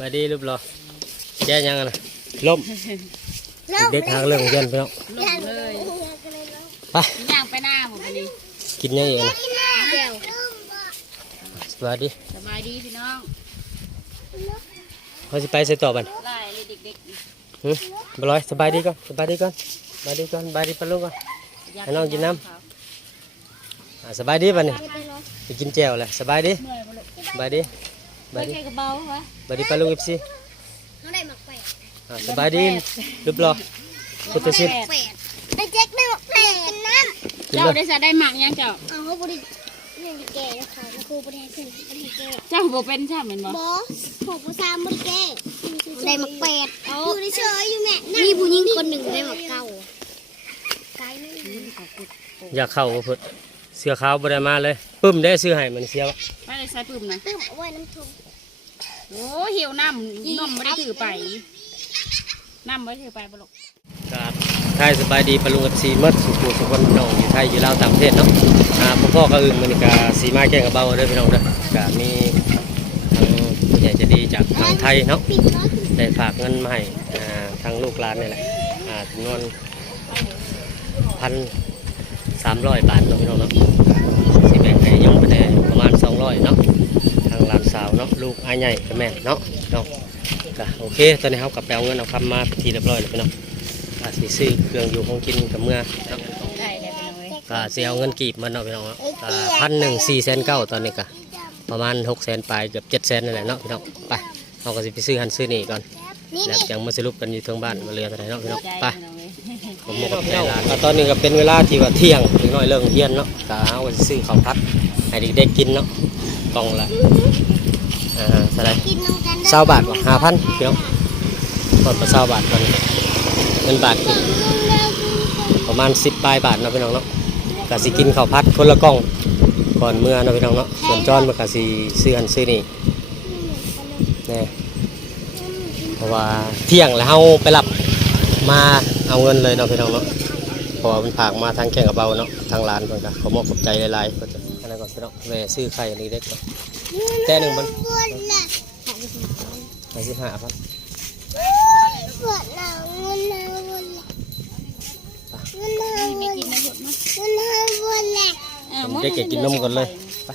มาดีรูปรอแย่ยังนะล่มเด็กทางเรื่องเย็นไปเนาะลงเลยไปย่างไปหน้าผมไปดิกินยังไงนะสบายดีพี่น้อง เขาจะไปใส่ต่อบัน ไล่เด็กบลอยสบายดีก่อนสบายดีปะลูกก่อนให้น้องกินน้ำสบายดีป่ะนี่ไปกินแจ่วเลยสบายดีสบายดีสบายดีปลาลูกFCสบายดีรูปรอพุทธศิษย์ได้เจ๊กได้หมกแปดน้ำเจ้าได้ได้หมักยังเจ้าเขาบริเรื่องแก่เขาครูบริหารเส้นบริแก่เจ้าบ่เป็นใช่เหมือนบ่บอสผมผู้ชายบริแก่ได้หมกแปดอยู่ในเฉยอยู่แม่มีผู้หญิงคนหนึ่งได้หมกเก่าไกลไม่อยากเข้าพุทธเสื้อขาวบริมาเลยปึ้มได้ซื้อให้มันเสียวไม่ได้ใส่ปึ้มนะปึ้มเอาไว้น้ำทุ่งโอ้หิวน้ำไม่ได้ถือไปน้ำไม่ได้ถือไปบ่ลูกครับไทยสบายดีปลุงกับซีมัดสุขุสุขวันน้องอยู่ไทยอยู่ลาวต่างประเทศเนาะพ่อก็อึ่งมันก็สีไม้แก้งกับเบาเด้อพี่น้องเด้อก็มีทางผู้ใหญ่จะดีจากทางไทยเนาะได้ฝากเงินมาให้ทางลูกหลานนี่แหละจำนวน1,300 บาทเนาะพี่น้องเนาะสิแบ่งให้ย่องไปได้ประมาณ200เนาะทางหลานสาวเนาะลูกอ้ายใหญ่กับแม่เนาะก็โอเคตอนนี้เขากับแปลเงินเอาคำมาเป็นทีเรียบร้อยแล้วพี่น้องสีซื้อเครื่องอยู่ของกินกับเมื่อก็เสียเงินกีบมันเนาะพี่น้องเนาะ1,104,900ตอนนี้ก็ประมาณ600,000ปลายเกือบ700,000นั่นแหละเนาะพี่น้องไปเราก็จะไปซื้อหันซื้อนี่ก่อนแล้วยังมาสรุปกันอยู่ทางบ้านมาเรือเท่าไหร่เนาะพี่น้องไปผมบอกกับพี่น้องตอนนี้ก็เป็นเวลาที่ว่าเที่ยงถึงน้อยเรื่องเที่ยงเนาะก็เอาไปซื้อข้าวผัดให้เด็กๆกินเนาะกล่องละเท่าไหร่20 บาทว่ะ5,000พี่น้องตอนละ20 บาทตอนนี้เงินบาทประมาณ10 ปลายบาทเนาะพี่น้องเนาะกะสิกินข้าวผัดคนละกล่องก่อนเมื่อเนาะพี่น้องเนาะส่วนจอนมันกะสิซื้อหันซื้อนี่เนี่ยเพราะว่าเที่ยงแล้วเฮาไปรับมาเอาเงินเลยเนาะพี่น้องเนาะเพราะว่ามันผากมาทางแข่งกับเบาเนาะทางร้านเพิ่นก็ขอมอบขอบใจหลายๆก็จะอันนั้นก่อนพี่น้องแม่ซื้อไข่อันนี้เด็กก่อนแต่หนึ่งมัน55,000เด็กกินนมก่อนเลยไป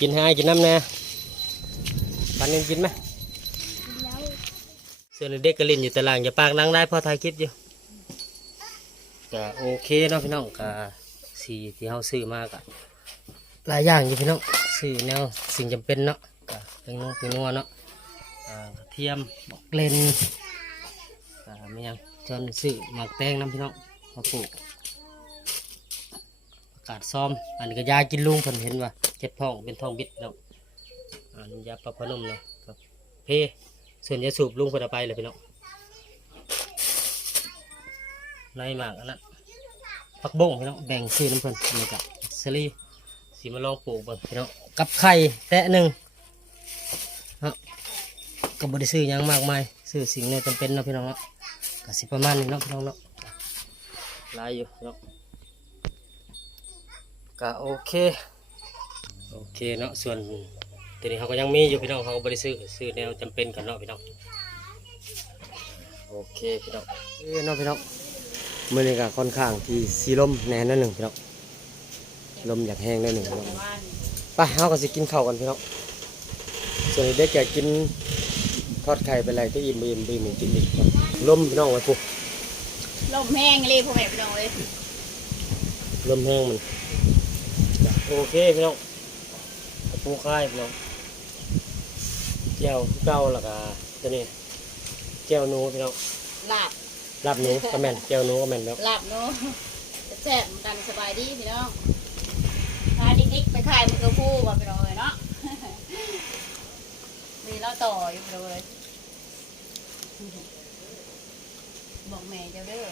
กินให้กินน้ำแน่ปันนี้กินไหมส่วนเด็กก็เล่นอยู่ตารางอย่าปากนั่งได้พอถ่ายคลิปอยู่ก็โอเคเนาะพี่น้องก็สีที่เขาซื้อมาก็หลายอย่างอยู่พี่น้องซื้อแนวสิ่งจำเป็นเนาะก็เป็นนัวเนาะเทียมบอกเลนก็ไม่ยังจนซื้อหมักแตงน้ำพี่น้องมาปลูกอากาศซ้อมอันนี้ก็ยากินลุงผมเห็นว่าเจ็บท้องเป็นท้องบิดแล้วอันนี้ยาปรับพนมเลยครับเพส่วนยาสูบลุงคนเอาไปเลยพี่น้องในหมากอันนั้นผักบุ้งพี่น้องแบ่งซื้อน้ำเพิ่นนี่กับเซรีสีมาลองปลูกบ้างพี่น้องกับไข่แตะหนึ่งก็บริซื้อยังมากมายซื้อสิ่งในจำเป็นเนาะพี่น้องเนาะก็สิประมาณนี้เนาะพี่น้องเนาะหลายอยู่เนาะก็โอเคเนาะส่วนตัวนี้เขาก็ยังมีอยู่พี่น้องเขาก็บริซื้อแนวจำเป็นกันเนาะพี่น้องโอเคพี่น้องเนาะพี่น้องเมื่อนี้ก็ค่อนข้างที่สีลมแน่นหนึ่งพี่น้องลมอยากแห้งได้หนึ่งพี่น้องไปเขาก็สิกินข้าวกันพี่น้องส่วนเด็กอยากกินทอดไข่เป็นไรก็อิ่มกินอีกลมพี่น้องไว้ปุ๊บลมแห้งเลยพ่อแม่พี่น้องเลยลมแห้งมันโอเคพี่น้องปูค่ายพี่น้องเจียวเก้าแล้วก็ตัวนี้เจียวนูพี่น้องลาบนูก็แม่นเจียวนูก็แม่นแล้วลาบนูแซ่บกันสบายดีพี่น้องพาดิ๊กไปขายมันก็คู่กับพี่น้องเลยเนาะมีเราต่ออยู่พี่น้องเลยบอกแม่เจ้าเด้อ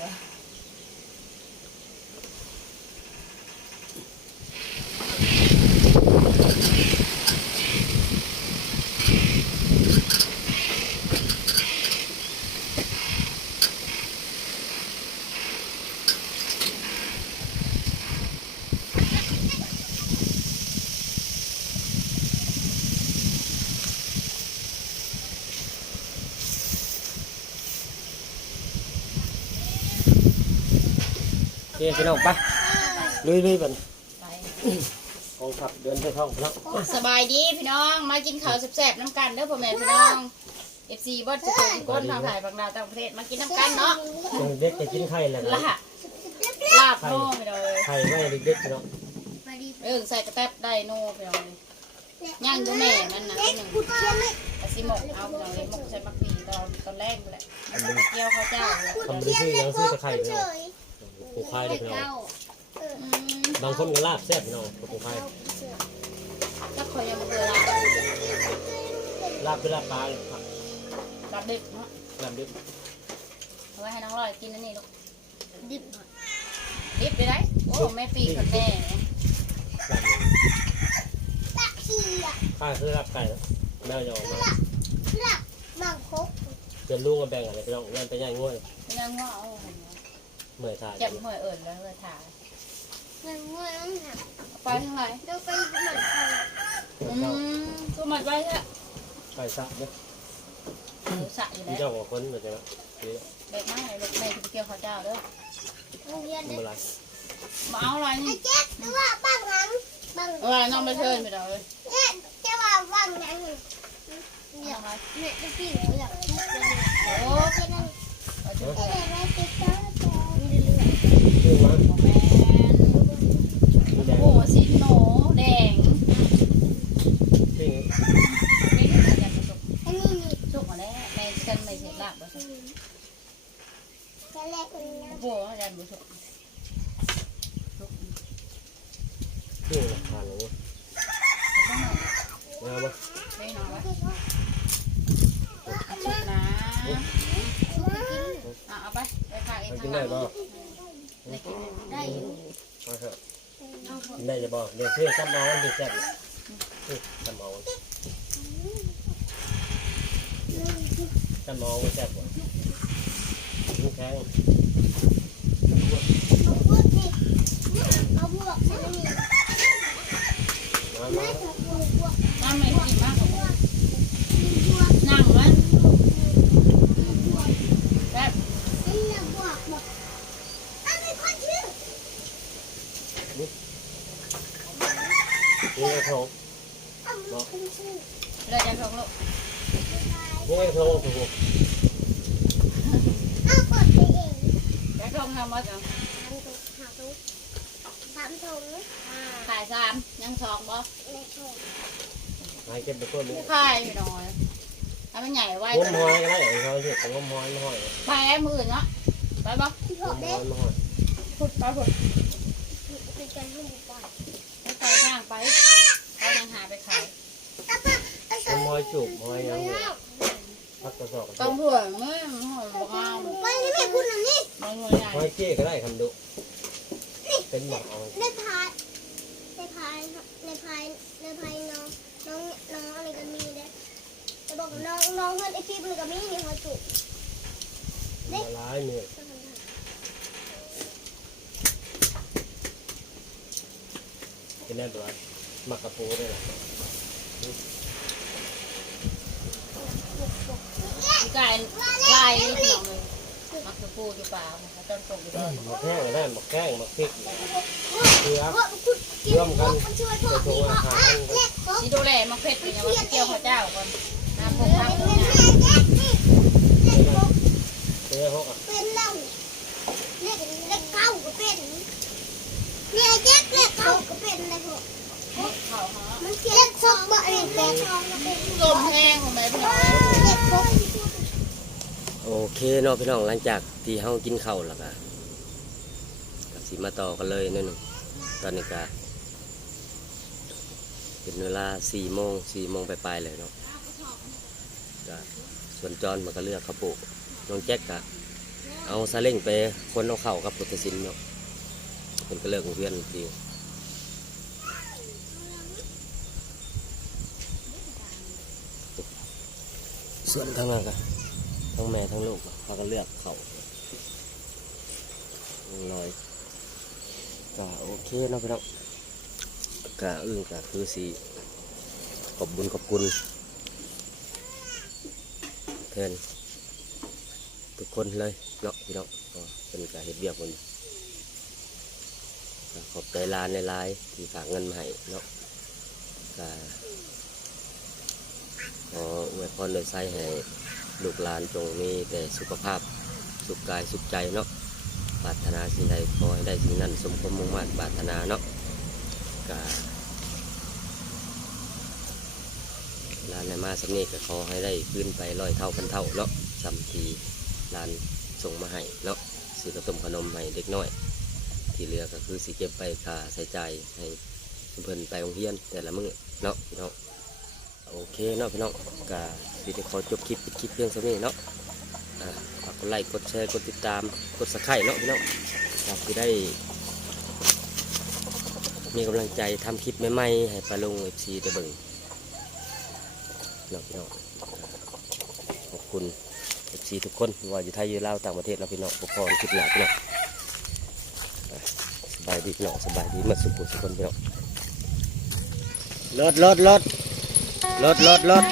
เคพี่น้องไปลุยๆบัด ไป กองทัพเดินไปท้องพี่น้อง สบายดีพี่น้องมากินข้าวแซ่บๆน้ำกันเด้อพ่อแม่พี่น้อง FC บ่จะเกิดก้นทางถ่ายบางดาวต่างประเทศมากินน้ำกันเนาะ เด็กจะกินไข่แล้ว ลาบโน่ไปเลย ไข่ไว้เด็กๆพี่น้อง ใส่กระแตบได้โน่ไปเลยย่างดูแม่มันนะตัวหนึ่งกระซิหมกเอาไปเลยหมกใส่มักปีตอนแรกไปแหละเกี่ยวข้าวเจ้า ทำดูชื่อยังซื้อตะไคร้พี่น้องปลูกไข่เลยพี่น้องบางคนก็ลาบแซ่บพี่น้องปลูกไข่ ถ้าคอยยังไม่เคยลาบเป็นลาบปลาเลยครับ ลาบดิบเนาะ ลาบดิบ เอาไว้ให้น้องลอยกินนั่นนี่ลูก ดิบ ดิบไปได้โอ้แม่ปีคนแม่ ลาบหนึ่ง ตะเคีย ข้าคือลาบไก่แล้วแม่ยอมมา หลับบังคก เกินลูกมาแบ่งอะไรพี่น้องเงินไปย่างง่วย ยังว่าเอา เมื่อยถ่าย เจ็บหัวเอิญแล้วเลยถ่าย เงินเงินหัก ไปทางไหน เราไปเหมือนกัน ตัวหมัดไว้แค่ ไก่สับเนี่ย สะอยู่ พี่ แล้ว เจ้าของคนเหมือนกันนะ เด็กมากเลยลูกแม่จะไปเกี่ยวข้าวเจ้าเด้อ โรงเรียน ทำอะไร มาเอาอะไรนี่ เจ๊หรือว่าบังนั้นบัง อะไรน้องไปเทินไปเลย เนี่ยจะว่าบังนั้น เดี๋ยวมา เนี่ยจะปีนอยากทุบเลย โอ้ แค่นั้น เอาจุด แต่ แม่ เราติดต่อต่อมีเรื่อย ชื่อมา แม่ ชื่อแดง โอ้สีโหนแดง ชื่อ นี่คืออยากจะสุก ๆอันนี้นี่ สุกมาแล้วแม่ฉันไม่เสร็จลาบแล้ว ก็แรกคนนี้ โอ้โหอาจารย์บุษก ชื่อผ่านหนูงามปะ ไม่นอนแล้วสุกนะเอาไปไปขายเอง กินได้ป่ะ ได้กิน ได้อยู่ มาเถอะกินได้จะบอกเดี๋ยวเพื่อนจำเอาวันดีแซ่บจำเอาจำเอาวันแซ่บกว่าลูกแข็ง พวกนี่เอาพวกฉันนี่ มา ไม่ถูกพวก น้ำไม่กินมากกว่า พวก นั่งมันแบบ นี่นะพวกบอกอันนี้คนชื่อ นี่ไอ้ทอง อันนี้คนชื่อ เราจะทงลูก นี่ไอ้ทองถูก เอากดไปเอง จะทงทำมาจัง สามถุง ขาย3ยัง2บ่ ในถุง หายเก็บไปต้นนี้ ขายพี่น้อยถ้ามันใหญ่ไว้ งมหอยก็ได้ไอ้เขาเรียกงมหอยมาหอย ไปแล้วมือเนาะไปบ่ ที่ ง หก มห เด็ อก ยมาหอย พุดไปพุด คือการให้หมูป่า ไปใส่ย่างไปเขายังหาไปขาย งมหอยจูบหอยยังพักกระสอบ ต้องเผื่อเมื่อหอยงาม ไปนี่แม่คุณอันนี้ บางหน่วยใหญ่ หอยเจ๊ก็ได้คำดุเป็นหมักเอา ในพายในพายในพายในพายน้องอะไรกันมีเด้จะบอกน้องเพื่อนไอพี่มันก็มีมีหัวจุก ละลายเนี่ยเป็นแน่ตัวหมักกระปูได้หรอ ไก่ลายพี่น้องเลยมักจะพูดอยู่เปล่านะคะต้นตกอยู่ต้น หมักแห้งก็ได้หมักแข้งหมักพริกเกลือ ร่วมกันช่วยพ่อพี่พ่อเล็ก สีดูแลมักเผ็ดเป็นยังไงเกี่ยวข้าวเจ้าก่อนน้ำพงน้ำพง เกลือเขาอ่ะ เป็นเราเล็กเล็กเก้าก็เป็นเนี่ยเจ็ดเล็กเก้าก็เป็นเลยพ่อ เขาฮะ มันเล็กสองบ่เล็กแปดสองก็เป็น ลมแห้งของแม่พี่น้อง เล็กสอง โอเคเนาะพี่น้องหลังจากที่เฮากินข้าวแล้วก็สิมาต่อกันเลยนั่นตอนนี้ก็เป็นเวลา4 โมงปลายๆเลยเนาะก็ส่วนจอนมันก็เลือกข้าวโพดน้องแจ็คก็เอาซาเล้งไปคนเอาเข้ากับพุทธศิลป์เนาะเป็นก็เลิกของเพื่อนดีส่วนทางนั้นก็ทั้งแม่ทั้งลูกก็เขาก็เลือกเขาลอยก็โอเคเนาะพี่น้องก็ก็คือสีขอบคุณแทนทุกคนเลยเนาะพี่น้องก็เป็นการเฮ็ดเบียกคน ขอบใจหลานในหลายที่ฝากเงินมาให้เนาะก็ขออวยพรโดยใส่ให้ลูกหลานจงมีแต่สุขภาพสุขกายสุขใจเนาะปรารถนาสิ่งใดขอให้ได้สิ่งนั้นสมความมุ่งมั่นปรารถนาเนาะก็หลานในมาสำเนีก็ขอให้ได้ขึ้นไป100 เท่าพันเท่าเนาะจำทีหลานส่งมาให้เนาะซื้อกระต้มขนมให้เด็กน้อยที่เหลือก็คือสิเก็บไปค่าใช้จ่ายให้เพิ่นไปโรงเรียนแต่ละมื้อเนาะพี่น้องโอเคเนาะพี่น้องก็สิได้ขอจบคลิปปิดคลิปเพียงเท่านี้เนาะฝากกดไลค์กดแชร์กดติดตามกดSubscribeเนาะพี่น้องอยากจะได้มีกำลังใจทำคลิปใหม่ๆให้ปลาลุง FC ได้เบิ่งเนาะพี่น้องขอบคุณ FC ทุกคนว่าอยู่ไทยอยู่ลาวต่างประเทศเนาะพี่น้องพวกพ่อคลิปหนาพี่น้องสบายดีพี่น้องสบายดีมาสุขสุขคนพี่น้องรถ